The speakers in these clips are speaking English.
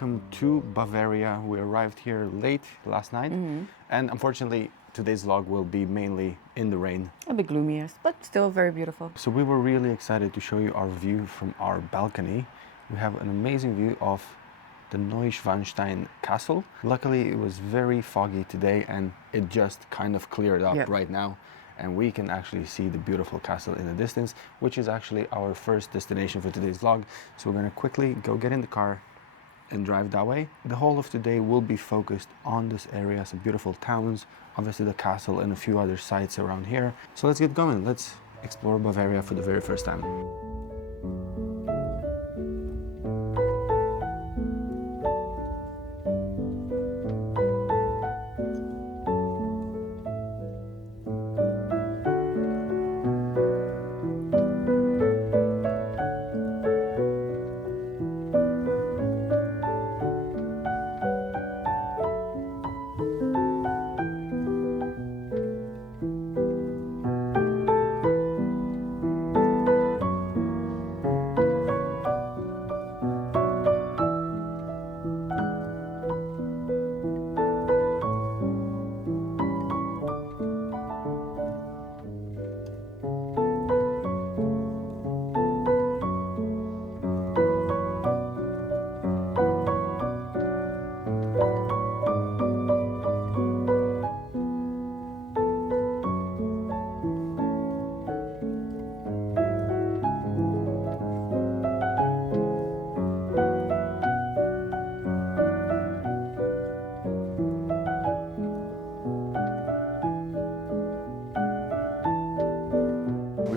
welcome to Bavaria. We arrived here late last night, and unfortunately today's vlog will be mainly in the rain. A bit gloomy, yes, but still very beautiful. So we were really excited to show you our view from our balcony. We have an amazing view of the Neuschwanstein Castle. Luckily it was very foggy today and it just kind of cleared up right now, and we can actually see the beautiful castle in the distance, which is actually our first destination for today's vlog. So we're gonna quickly go get in the car and drive that way. The whole of today will be focused on this area, some beautiful towns, obviously the castle and a few other sites around here. So let's get going. Let's explore Bavaria for the very first time.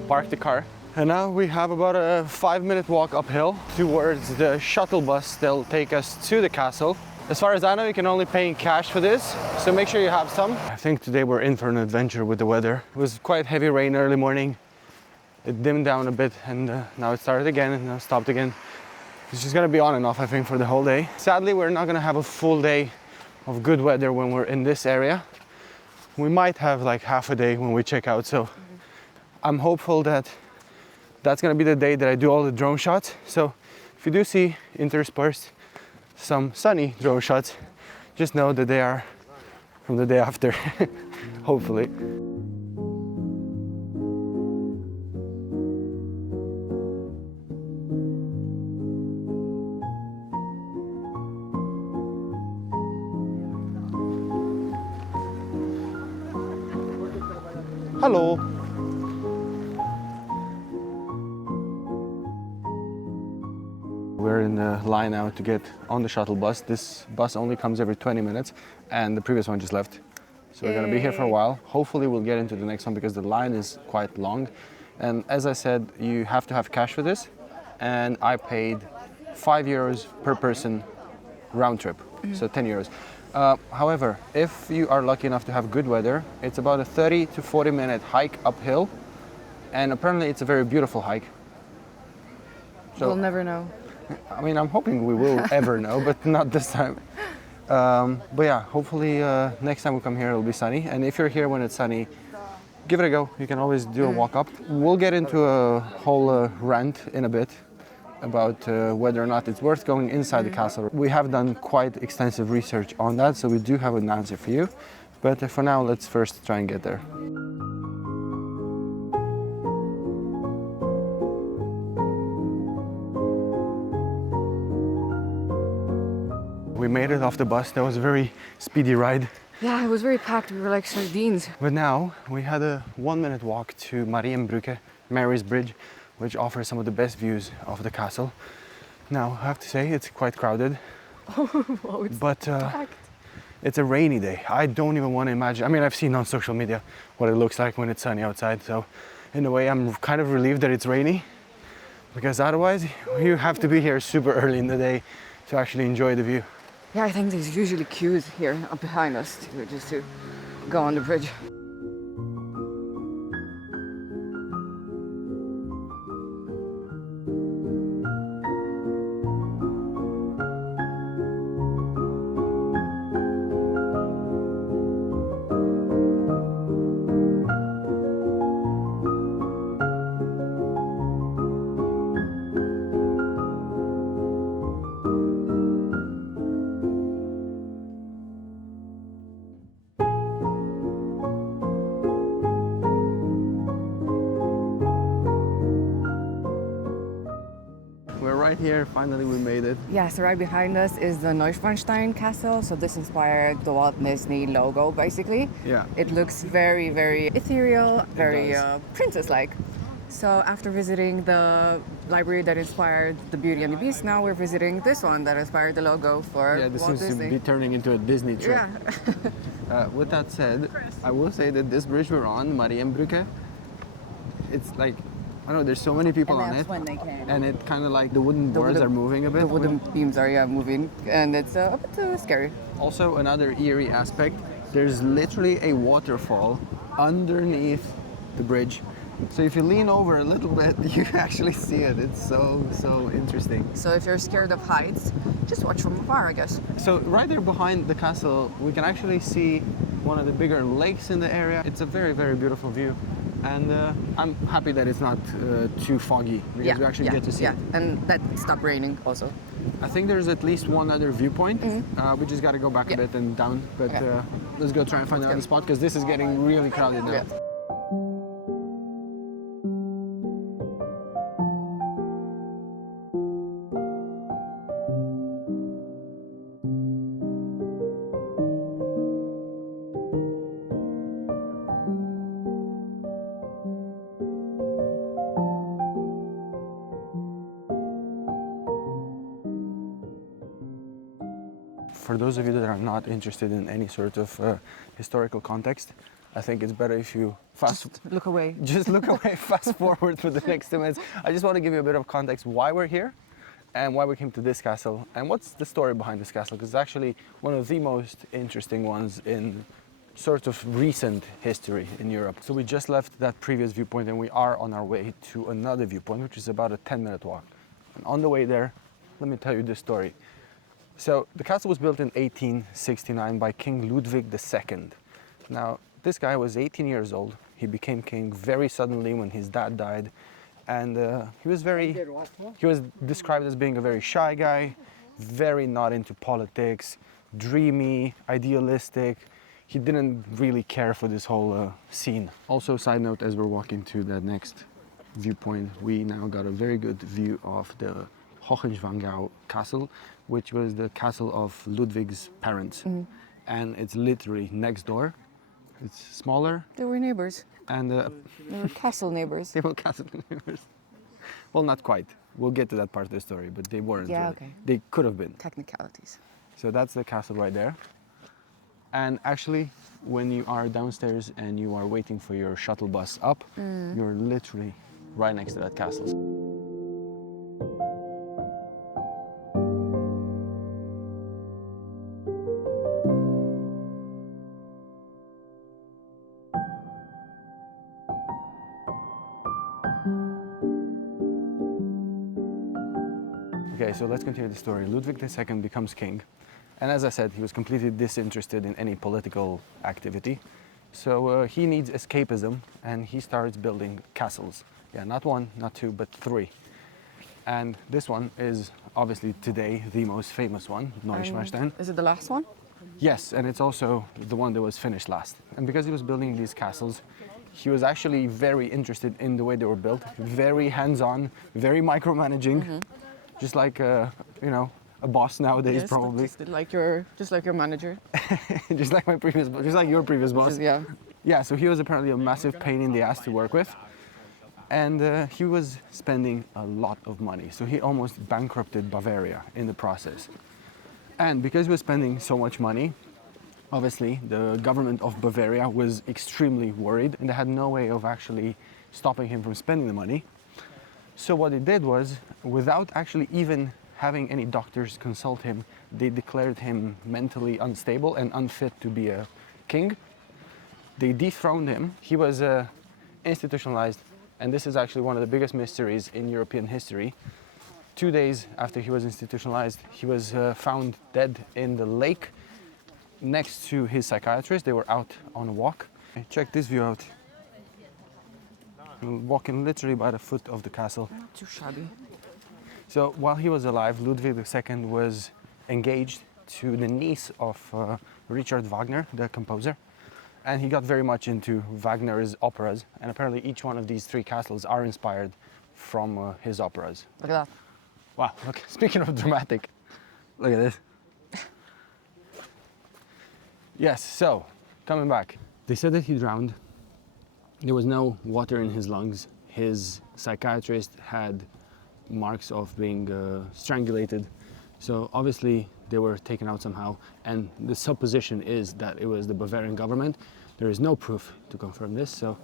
Park the car, and now we have about a 5-minute walk uphill towards the shuttle bus that'll take us to the castle. As far as I know, you can only pay in cash for this, so make sure you have some. I think today we're in for an adventure with the weather. It was quite heavy rain early morning. It dimmed down a bit and now it started again and now stopped again. It's just gonna be on and off, I think, for the whole day. Sadly, we're not gonna have a full day of good weather when we're in this area. We might have like half a day when we check out, so I'm hopeful that that's gonna be the day that I do all the drone shots. So if you do see interspersed some sunny drone shots, just know that they are from the day after, hopefully. Hello. We're in the line now to get on the shuttle bus. This bus only comes every 20 minutes and the previous one just left. So we're gonna be here for a while. Hopefully we'll get into the next one because the line is quite long. And as I said, you have to have cash for this. And I paid €5 per person round trip, so 10 euros. However, if you are lucky enough to have good weather, it's about a 30 to 40 minute hike uphill. And apparently it's a very beautiful hike. So, we'll never know. I mean, I'm hoping we will ever know, but not this time. But yeah, hopefully next time we come here it'll be sunny. And if you're here when it's sunny, give it a go. You can always do a walk up. We'll get into a whole rant in a bit about whether or not it's worth going inside the castle. We have done quite extensive research on that, so we do have an answer for you. But for now, let's first try and get there. We made it off the bus. That was a very speedy ride. Yeah, it was very packed. We were like sardines. But now we had a 1-minute walk to Marienbrücke, Mary's Bridge, which offers some of the best views of the castle. Now, I have to say, it's quite crowded. Wow, it's packed. It's a rainy day. I don't even want to imagine. I mean, I've seen on social media what it looks like when it's sunny outside. So in a way, I'm kind of relieved that it's rainy, because otherwise you have to be here super early in the day to actually enjoy the view. Yeah, I think there's usually queues here up behind us just to go on the bridge. here. Finally, we made it. Yeah, so right behind us is the Neuschwanstein Castle. So this inspired the Walt Disney logo, basically. Yeah. It looks very, very ethereal, very does. princess-like. So after visiting the library that inspired the Beauty and the Beast, now we're visiting this one that inspired the logo for Yeah, this Walt seems Disney. to be turning into a Disney trip. Yeah. With that said, I will say that this bridge we're on, Marienbrücke, it's like, I don't know, there's so many people And on that's it. when they came. And it kind of like the wooden boards are moving a bit. The wooden beams are moving, and it's a bit scary. Also, another eerie aspect, there's literally a waterfall underneath the bridge. So if you lean over a little bit, you actually see it. It's so interesting. So if you're scared of heights, just watch from afar, I guess. So right there behind the castle, we can actually see one of the bigger lakes in the area. It's a very beautiful view. And I'm happy that it's not too foggy because we actually get to see it. And that stopped raining also. I think there's at least one other viewpoint. We just got to go back a bit and down. But let's go try and find another spot because this is getting really crowded now. Yeah. For those of you that are not interested in any sort of historical context, I think it's better if you Look away. just look away, fast forward for the next 2 minutes. I just want to give you a bit of context why we're here and why we came to this castle and what's the story behind this castle, because it's actually one of the most interesting ones in sort of recent history in Europe. So we just left that previous viewpoint and we are on our way to another viewpoint, which is about a 10-minute walk. And on the way there, let me tell you this story. So the castle was built in 1869 by King Ludwig II. Now, this guy was 18 years old. He became king very suddenly when his dad died. And he was described as being a very shy guy, very not into politics, dreamy, idealistic. He didn't really care for this whole scene. Also, side note, as we're walking to that next viewpoint, we now got a very good view of the Hohenschwangau castle, which was the castle of Ludwig's parents. And it's literally next door. It's smaller. They were neighbors. And They were castle neighbors. they were castle neighbors. Well, not quite. We'll get to that part of the story, but they weren't Yeah, really. okay. They could have been. Technicalities. So that's the castle right there. And actually, when you are downstairs and you are waiting for your shuttle bus up, you're literally right next to that castle. Okay, so let's continue the story. Ludwig II becomes king. And as I said, he was completely disinterested in any political activity. So he needs escapism and he starts building castles. Yeah, not one, not two, but three. And this one is obviously today the most famous one, Neuschwanstein. Is it the last one? Yes, and it's also the one that was finished last. And because he was building these castles, he was actually very interested in the way they were built, very hands-on, very micromanaging, just like you know, a boss nowadays, Yes, probably. Just like your manager. just like your previous boss. Yeah. Yeah, so he was apparently a massive pain in the ass to work with. And he was spending a lot of money. So he almost bankrupted Bavaria in the process. And because he was spending so much money, obviously the government of Bavaria was extremely worried and they had no way of actually stopping him from spending the money. So what they did was, without actually even having any doctors consult him, they declared him mentally unstable and unfit to be a king. They dethroned him. He was institutionalized, and this is actually one of the biggest mysteries in European history. 2 days after he was institutionalized, he was found dead in the lake next to his psychiatrist. They were out on a walk. Check this view out. We're walking literally by the foot of the castle. Not too shabby. So while he was alive, Ludwig II was engaged to the niece of Richard Wagner, the composer. And he got very much into Wagner's operas. And apparently each one of these three castles are inspired from his operas. Look at that. Wow, look, speaking of dramatic, look at this. Yes, so, coming back. They said that he drowned. There was no water in his lungs. His psychiatrist had marks of being strangulated. So obviously they were taken out somehow. And the supposition is that it was the Bavarian government. There is no proof to confirm this, so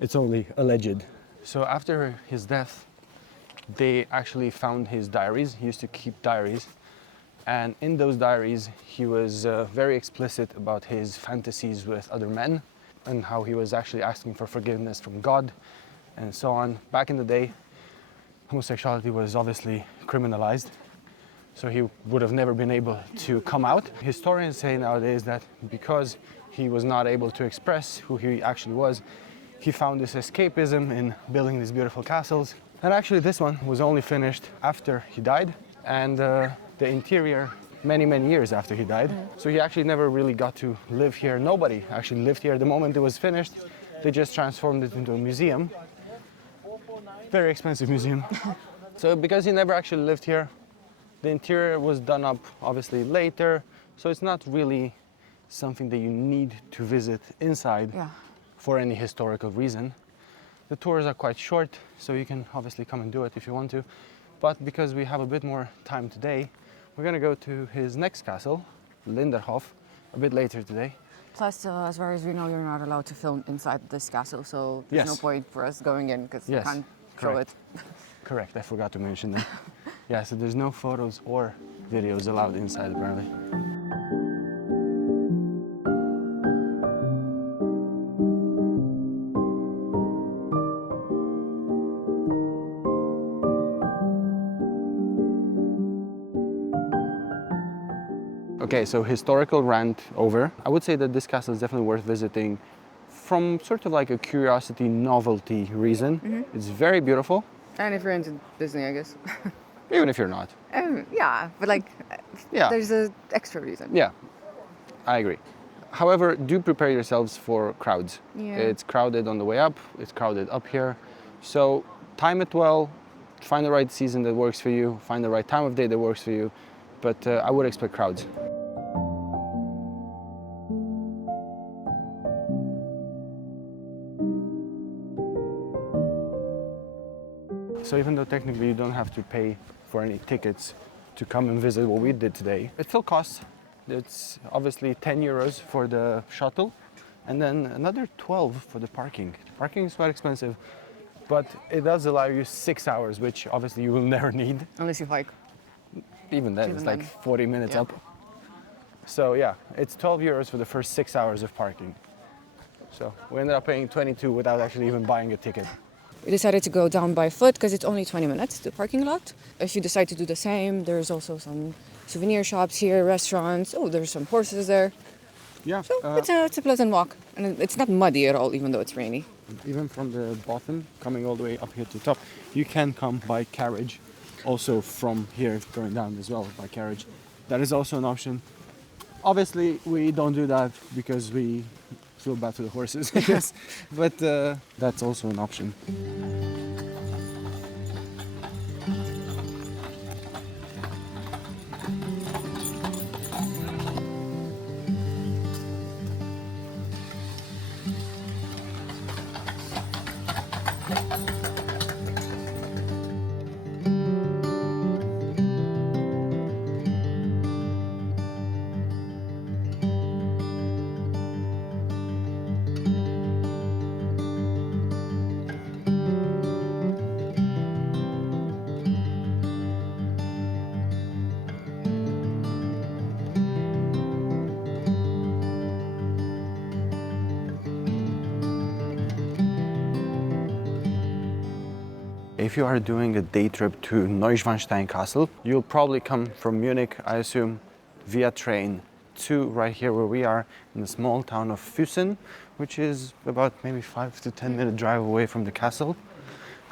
it's only alleged. So after his death, they actually found his diaries. He used to keep diaries. And in those diaries, he was very explicit about his fantasies with other men and how he was actually asking for forgiveness from God and so on. Back in the day, homosexuality was obviously criminalized, so he would have never been able to come out. Historians say nowadays that because he was not able to express who he actually was, he found this escapism in building these beautiful castles. And actually this one was only finished after he died, and the interior many years after he died. So he actually never really got to live here. Nobody actually lived here. The moment it was finished, they just transformed it into a museum. Very expensive museum. So because he never actually lived here, the interior was done up obviously later. So it's not really something that you need to visit inside for any historical reason. The tours are quite short, so you can obviously come and do it if you want to. But because we have a bit more time today, we're going to go to his next castle, Linderhof, a bit later today. Plus, as far as we know, you're not allowed to film inside this castle, so there's no point for us going in because you can't show it. Correct, I forgot to mention that. Yeah, so there's no photos or videos allowed inside apparently. Okay, so historical rant over. I would say that this castle is definitely worth visiting from sort of like a curiosity, novelty reason. It's very beautiful. And if you're into Disney, I guess. Even if you're not. Yeah, but like, there's an extra reason. Yeah, I agree. However, do prepare yourselves for crowds. Yeah. It's crowded on the way up, it's crowded up here. So time it well, find the right season that works for you, find the right time of day that works for you. But I would expect crowds. So even though technically you don't have to pay for any tickets to come and visit what we did today, it still costs. It's obviously 10 euros for the shuttle and then another 12 for the parking. Parking is quite expensive, but it does allow you 6 hours, which obviously you will never need. Unless you hike. Even then, it's like 40 minutes up. So yeah, it's 12 euros for the first 6 hours of parking. So we ended up paying 22 without actually even buying a ticket. We decided to go down by foot because it's only 20 minutes to the parking lot. If you decide to do the same, there's also some souvenir shops here, restaurants. Oh, there's some horses there. Yeah. So it's a pleasant walk. And it's not muddy at all, even though it's rainy. Even from the bottom, coming all the way up here to the top, you can come by carriage. Also from here, going down as well by carriage. That is also an option. Obviously, we don't do that because we feel bad for the horses, I guess. But that's also an option. If you are doing a day trip to Neuschwanstein Castle, you'll probably come from Munich, I assume, via train to right here where we are in the small town of Füssen, which is about maybe 5 to 10 minute drive away from the castle.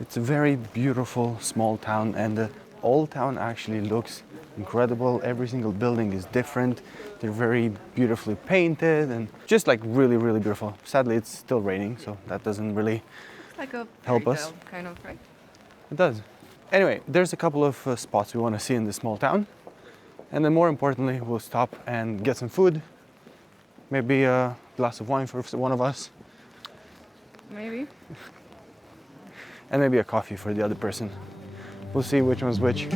It's a very beautiful small town, and the old town actually looks incredible. Every single building is different. They're very beautifully painted and just like really beautiful. Sadly, it's still raining, so that doesn't really Like a help us. Kind of, right? It does. Anyway, there's a couple of spots we want to see in this small town. And then more importantly, we'll stop and get some food. Maybe a glass of wine for one of us. Maybe. And maybe a coffee for the other person. We'll see which one's which.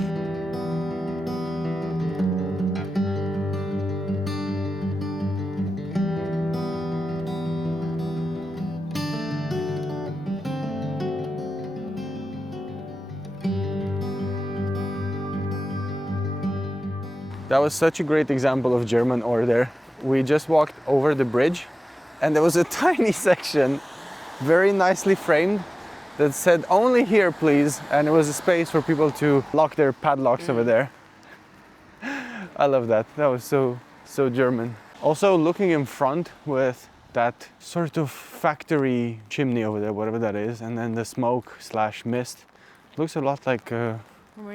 That was such a great example of German order. We just walked over the bridge and there was a tiny section, very nicely framed, that said only here please, and it was a space for people to lock their padlocks over there. I love that. That was so German. Also looking in front with that sort of factory chimney over there, whatever that is, and then the smoke / mist, looks a lot like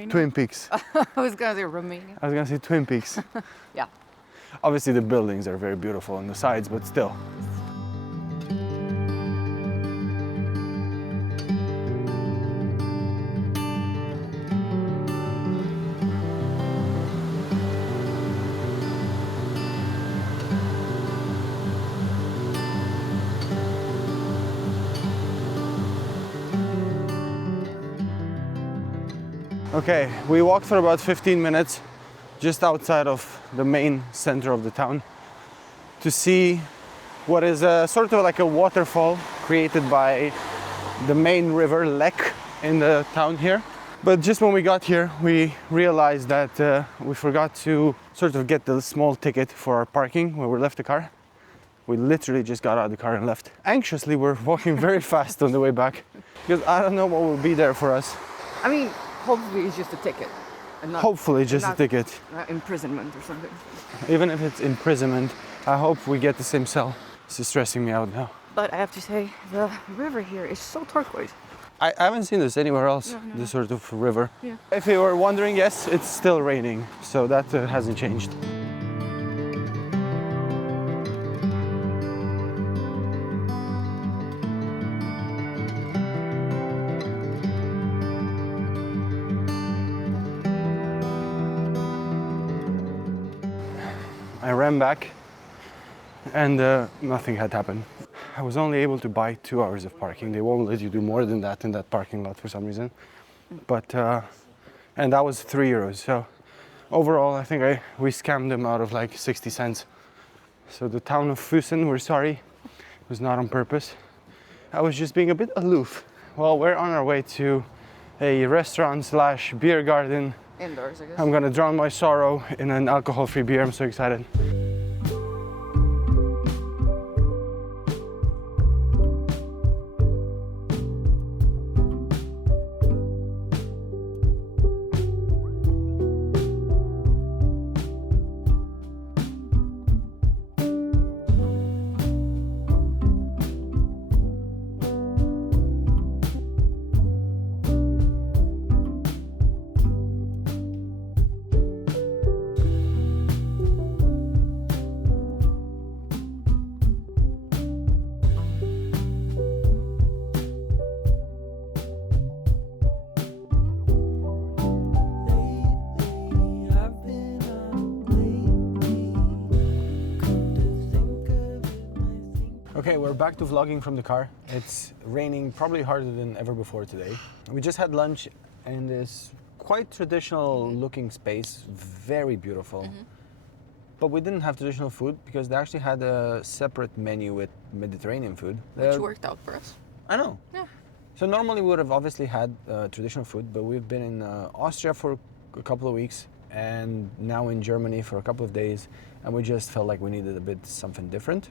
Twin Peaks. I was gonna say Romania. I was gonna say Twin Peaks. Yeah. Obviously the buildings are very beautiful on the sides, but still. Okay, we walked for about 15 minutes just outside of the main center of the town to see what is sort of like a waterfall created by the main river Lech in the town here. But just when we got here, we realized that we forgot to sort of get the small ticket for our parking when we left the car. We literally just got out of the car and left. Anxiously, we're walking very fast on the way back because I don't know what will be there for us. I mean, hopefully it's just a ticket. And not, Hopefully just a not, ticket. Imprisonment or something. Even if it's imprisonment, I hope we get the same cell. This is stressing me out now. But I have to say, the river here is so turquoise. I haven't seen this anywhere else, No. this sort of river. Yeah. If you were wondering, yes, it's still raining, so that hasn't changed. I ran back and nothing had happened. I was only able to buy 2 hours of parking. They won't let you do more than that in that parking lot for some reason. But, and that was €3. So overall, I think we scammed them out of like 60 cents. So the town of Füssen, we're sorry, it was not on purpose. I was just being a bit aloof. Well, we're on our way to a restaurant / beer garden. Indoors, I guess. I'm gonna drown my sorrow in an alcohol-free beer. I'm so excited. Okay, we're back to vlogging from the car. It's raining probably harder than ever before today. We just had lunch in this quite traditional looking space, very beautiful. But we didn't have traditional food because they actually had a separate menu with Mediterranean food. Which worked out for us. I know. Yeah. So normally we would have obviously had traditional food, but we've been in Austria for a couple of weeks and now in Germany for a couple of days, and we just felt like we needed a bit something different.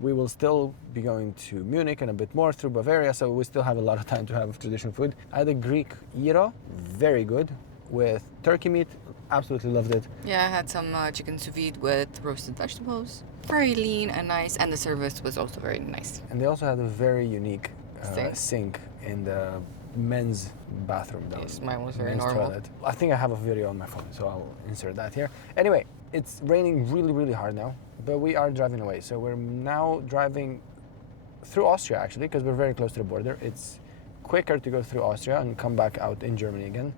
We will still be going to Munich and a bit more through Bavaria, so we still have a lot of time to have traditional food. I had a Greek gyro, very good, with turkey meat, absolutely loved it. Yeah, I had some chicken sous vide with roasted vegetables. Very lean and nice, and the service was also very nice. And they also had a very unique Sink? sink in the men's bathroom. Yes, mine was very men's normal. toilet. I think I have a video on my phone, so I'll insert that here. Anyway, it's raining really, really hard now, but we are driving away. So we're now driving through Austria, actually, because we're very close to the border. It's quicker to go through Austria and come back out in Germany again.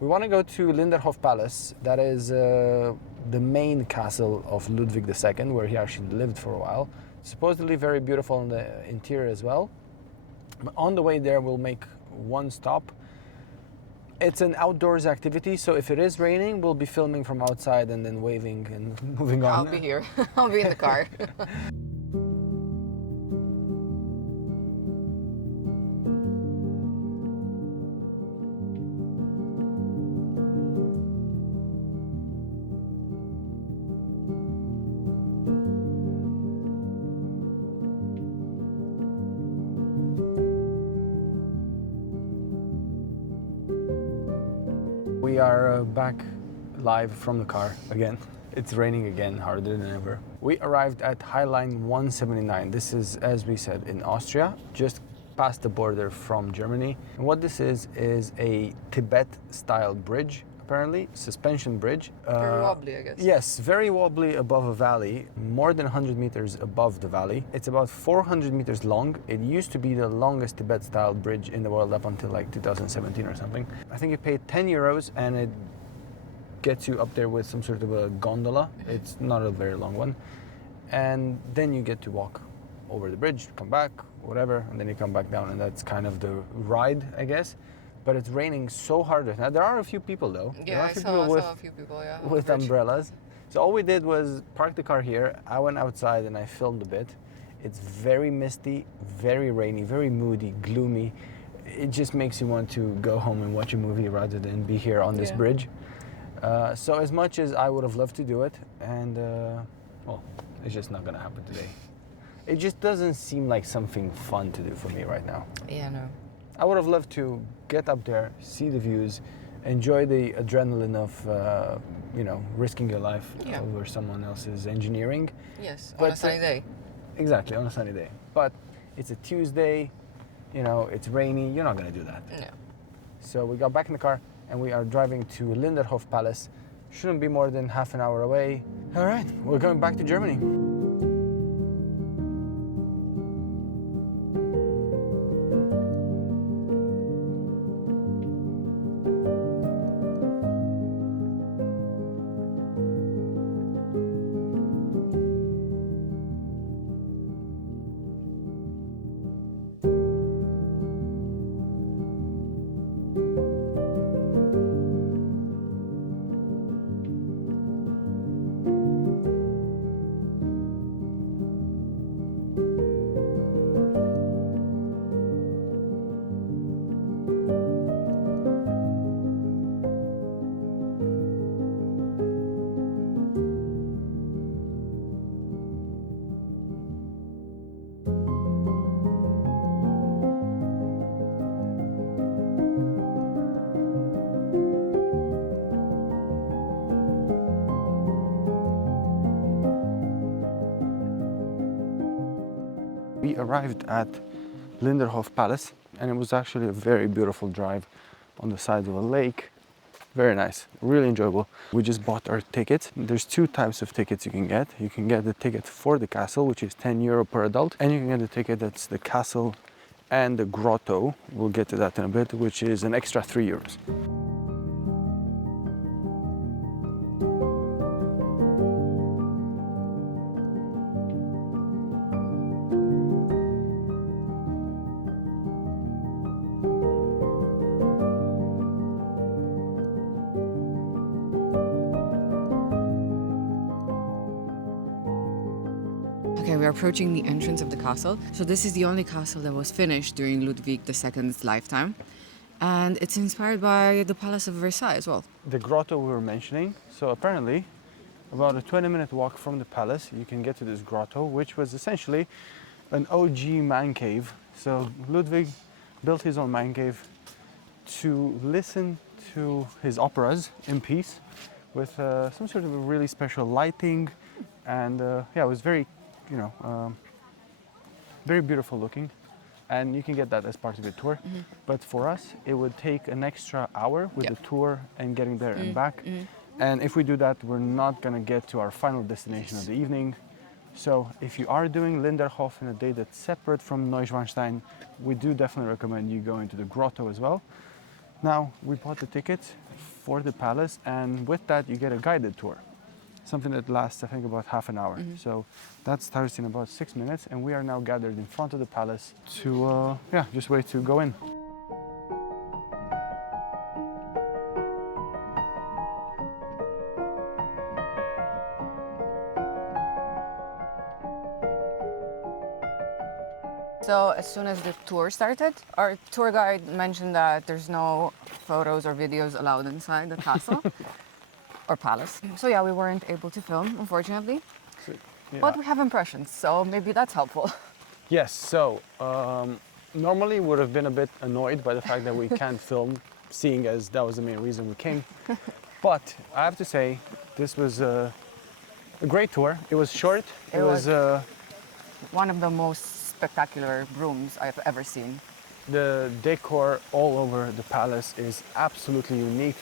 We want to go to Linderhof Palace. That is the main castle of Ludwig II, where he actually lived for a while. Supposedly very beautiful in the interior as well. But on the way there, we'll make one stop. It's an outdoors activity, so if it is raining, we'll be filming from outside and then waving and moving on. I'll be here. I'll be in the car. We are back live from the car again. It's raining again, harder than ever. We arrived at Highline 179. This is, as we said, in Austria, just past the border from Germany. And what this is a Tibet-style bridge, apparently, suspension bridge. Very wobbly, I guess. Yes, very wobbly above a valley, more than 100 meters above the valley. It's about 400 meters long. It used to be the longest Tibet-style bridge in the world up until like 2017 or something. I think you pay 10 euros and it gets you up there with some sort of a gondola. It's not a very long one. And then you get to walk over the bridge, come back, whatever, and then you come back down, and that's kind of the ride, I guess. But it's raining so hard. Now, there are a few people though. Yeah, I saw a few people, yeah. With umbrellas. So all we did was park the car here. I went outside and I filmed a bit. It's very misty, very rainy, very moody, gloomy. It just makes you want to go home and watch a movie rather than be here on this bridge. So as much as I would have loved to do it, and well, it's just not gonna happen today. It just doesn't seem like something fun to do for me right now. Yeah, no. I would have loved to get up there, see the views, enjoy the adrenaline of, you know, risking your life over someone else's engineering. Yes, on a sunny day. Exactly, on a sunny day. But it's a Tuesday, you know, it's rainy, you're not going to do that. No. So we got back in the car and we are driving to Linderhof Palace. Shouldn't be more than half an hour away. All right, we're going back to Germany. We arrived at Linderhof Palace and it was actually a very beautiful drive on the side of a lake. Very nice, really enjoyable. We just bought our tickets. There's two types of tickets you can get. You can get the ticket for the castle, which is 10 euro per adult, and you can get the ticket that's the castle and the grotto. We'll get to that in a bit, which is an extra 3 euros. Okay, we are approaching the entrance of the castle. So this is the only castle that was finished during Ludwig II's lifetime. And it's inspired by the Palace of Versailles as well. The grotto we were mentioning, so apparently about a 20-minute walk from the palace you can get to this grotto, which was essentially an OG man cave. So Ludwig built his own man cave to listen to his operas in peace with some sort of a really special lighting, and yeah, it was very, you know, very beautiful looking, and you can get that as part of your tour. But for us, it would take an extra hour with the tour and getting there and back. And if we do that, we're not gonna get to our final destination of the evening, So if you are doing Linderhof in a day that's separate from Neuschwanstein, we do definitely recommend you going to the grotto as well. Now, we bought the ticket for the palace, and with that you get a guided tour. Something that lasts, I think, about half an hour. So that starts in about 6 minutes, and we are now gathered in front of the palace to, just wait to go in. So as soon as the tour started, our tour guide mentioned that there's no photos or videos allowed inside the castle or palace. So yeah, we weren't able to film, unfortunately. Yeah. But we have impressions, so maybe that's helpful. Yes, so normally would have been a bit annoyed by the fact that we can't film, seeing as that was the main reason we came. But I have to say, this was a great tour. It was short. It was one of the most spectacular rooms I've ever seen. the decor all over the palace is absolutely unique.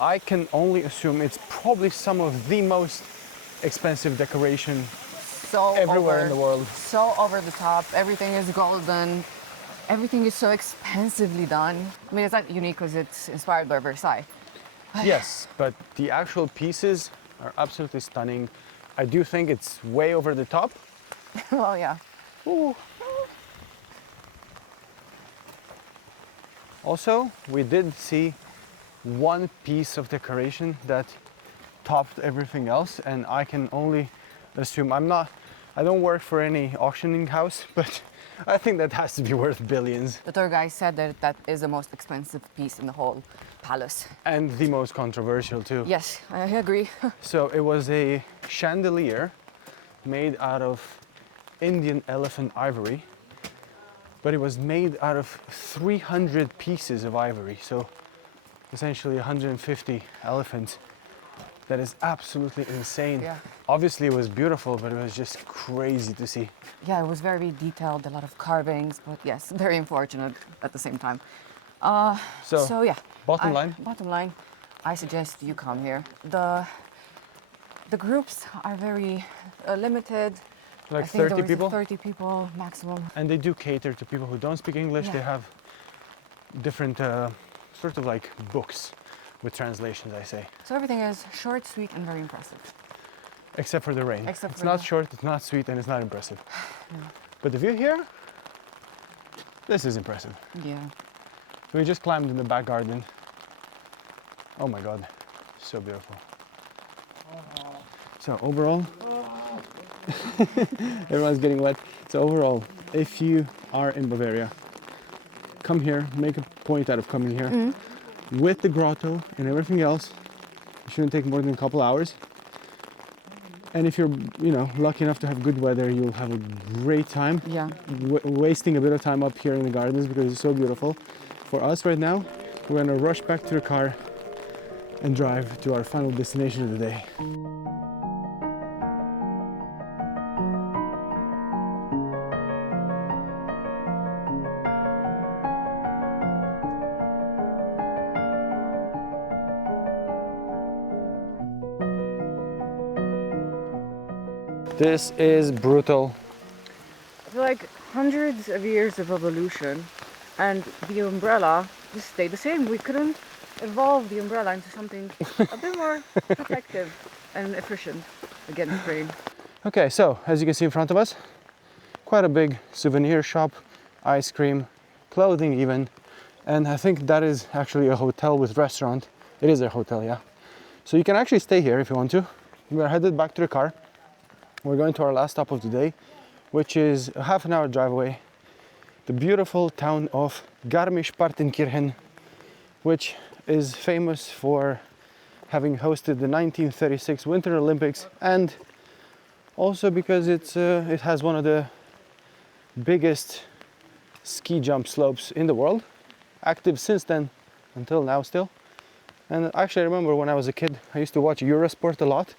I can only assume it's probably some of the most expensive decoration So everywhere in the world. So over the top. Everything is golden. Everything is so expensively done. I mean, it's not unique because it's inspired by Versailles. Yes, but the actual pieces are absolutely stunning. I do think it's way over the top. Well, yeah. Ooh. Also, we did see one piece of decoration that topped everything else, and I can only assume, I don't work for any auctioning house, but I think that has to be worth billions. The tour guide said that that is the most expensive piece in the whole palace. And the most controversial too. Yes, I agree. So it was a chandelier made out of Indian elephant ivory, but it was made out of 300 pieces of ivory. So essentially 150 elephants. That is absolutely insane. Yeah. Obviously it was beautiful, but it was just crazy to see. Yeah, it was very detailed, a lot of carvings, but yes, very unfortunate at the same time. So yeah. Bottom line, I suggest you come here. The groups are very limited. Like I think 30 there was people? 30 people maximum. And they do cater to people who don't speak English. Yeah. They have different sort of like books with translations, I say. So everything is short, sweet, and very impressive. Except for the rain. Except it's for not the- short, it's not sweet, and it's not impressive. No. But the view here, this is impressive. Yeah. So we just climbed in the back garden. Oh my God, so beautiful. So overall, everyone's getting wet. So overall, if you are in Bavaria, come here, make a point out of coming here. With the grotto and everything else, it shouldn't take more than a couple hours. And if you're, lucky enough to have good weather, you'll have a great time. Yeah. Wasting a bit of time up here in the gardens because it's so beautiful. For us right now, we're gonna rush back to the car and drive to our final destination of the day. This is brutal. I feel like hundreds of years of evolution, and the umbrella just stayed the same. We couldn't evolve the umbrella into something a bit more protective and efficient against rain. Okay, so as you can see in front of us, quite a big souvenir shop, ice cream, clothing even, and I think that is actually a hotel with restaurant. It is a hotel, yeah. So you can actually stay here if you want to. We're headed back to the car. We're going to our last stop of the day, which is a half an hour drive away. The beautiful town of Garmisch-Partenkirchen, which is famous for having hosted the 1936 Winter Olympics, and also because it has one of the biggest ski jump slopes in the world, active since then until now still. And actually I remember when I was a kid, I used to watch Eurosport a lot,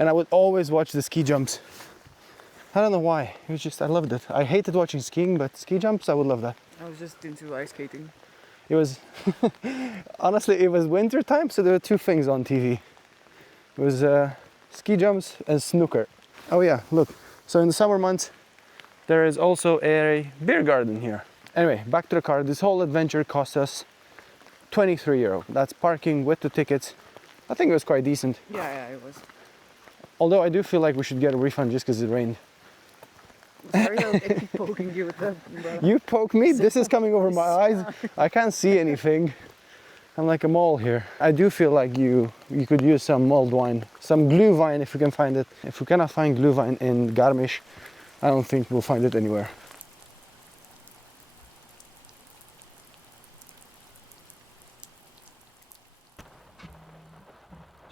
and I would always watch the ski jumps. I don't know why, it was just, I loved it. I hated watching skiing, but ski jumps, I would love that. I was just into ice skating. It was, honestly, it was winter time, so there were two things on TV. It was ski jumps and snooker. Oh yeah, look, So in the summer months, there is also a beer garden here. Anyway, back to the car. This whole adventure cost us 23 euro. That's parking with the tickets. I think it was quite decent. Yeah, it was. Although I do feel like we should get a refund just because it rained. Sorry, I keep poking you with the umbrella. You poke me? This is coming over my eyes. I can't see anything. I'm like a mole here. I do feel like you could use some mulled wine, some glühwein if we can find it. If we cannot find glühwein in Garmisch, I don't think we'll find it anywhere.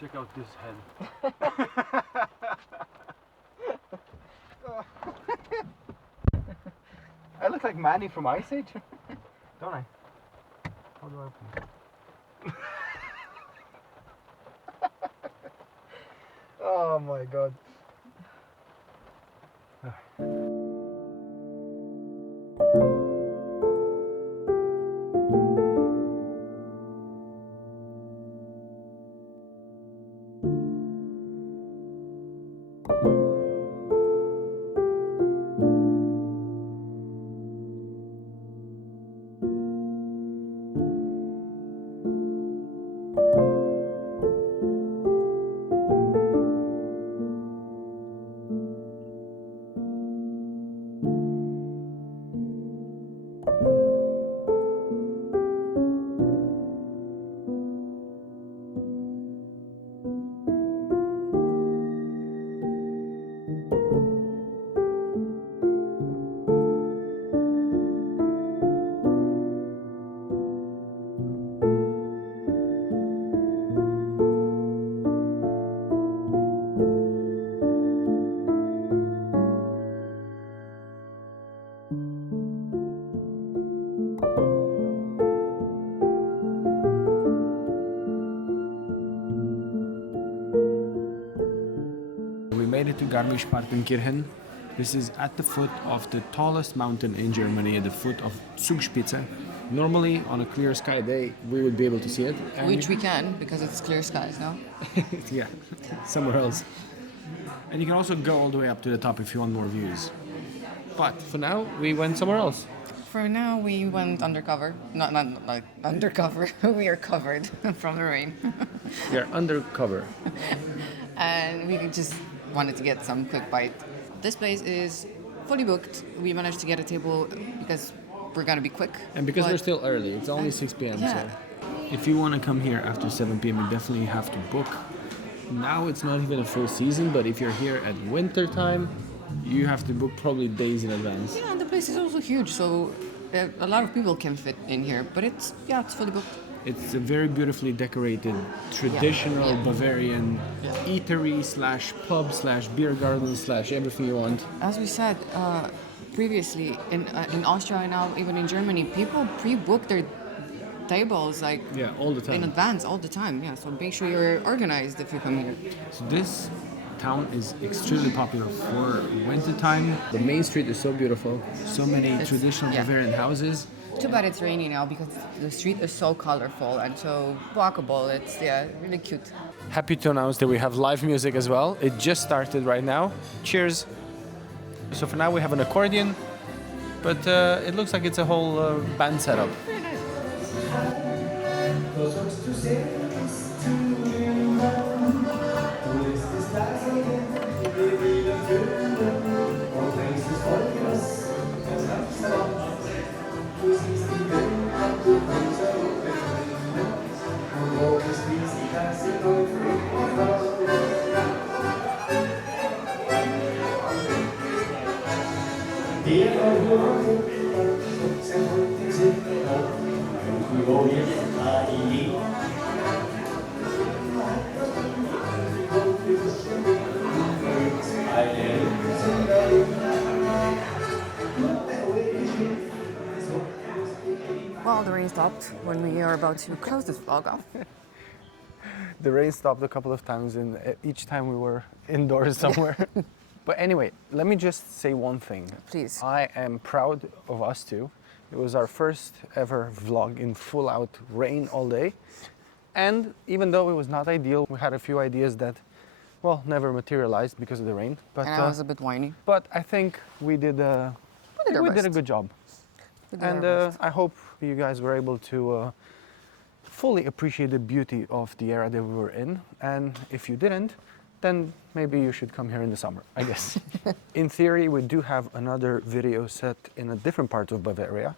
Check out this head. I look like Manny from Ice Age, don't I? How do I open it? Oh my god. We made it to Garmisch-Partenkirchen. This is at the foot of the tallest mountain in Germany, at the foot of Zugspitze. Normally, on a clear sky day, we would be able to see it. Which we can, because it's clear skies now. Yeah, somewhere else. And you can also go all the way up to the top if you want more views. But for now, we went somewhere else. For now, we went undercover. Not like undercover. We are covered from the rain. We are undercover. And we just wanted to get some quick bite. This place is fully booked. We managed to get a table because we're gonna be quick. And because we're still early, it's only 6 p.m. Yeah. So if you want to come here after 7 p.m., you definitely have to book. Now it's not even a full season, but if you're here at winter time, you have to book probably days in advance. Yeah, and the place is also huge, so a lot of people can fit in here. But it's fully booked. It's a very beautifully decorated, traditional Bavarian eatery slash pub slash beer garden slash everything you want. As we said previously, in Austria and now even in Germany, people pre-book their tables all the time. in advance all the time. Yeah, so make sure you're organized if you come here. So this town is extremely popular for winter time. The main street is so beautiful. So many traditional Bavarian houses. Too bad it's rainy now because the street is so colorful and so walkable. It's really cute. Happy to announce that we have live music as well. It just started right now. Cheers. So for now we have an accordion, but it looks like it's a whole band setup. Very nice. Well, the rain stopped when we are about to close this vlog off. The rain stopped a couple of times, and each time we were indoors somewhere. But anyway, let me just say one thing. Please. I am proud of us too. It was our first ever vlog in full out rain all day. And even though it was not ideal, we had a few ideas that well, never materialized because of the rain. But And I was a bit whiny. but I think we did our we did a best. good job. We did And our best. I hope you guys were able to fully appreciate the beauty of the area that we were in. And if you didn't, then maybe you should come here in the summer, I guess. In theory, we do have another video set in a different part of Bavaria,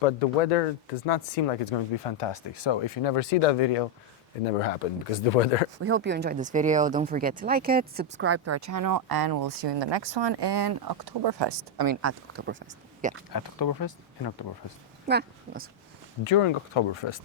but the weather does not seem like it's going to be fantastic. So if you never see that video, it never happened because the weather. We hope you enjoyed this video. Don't forget to like it, subscribe to our channel, and we'll see you in the next one in Oktoberfest. I mean, at Oktoberfest. Yeah. At Oktoberfest? In Oktoberfest. Nah, yes. During Oktoberfest.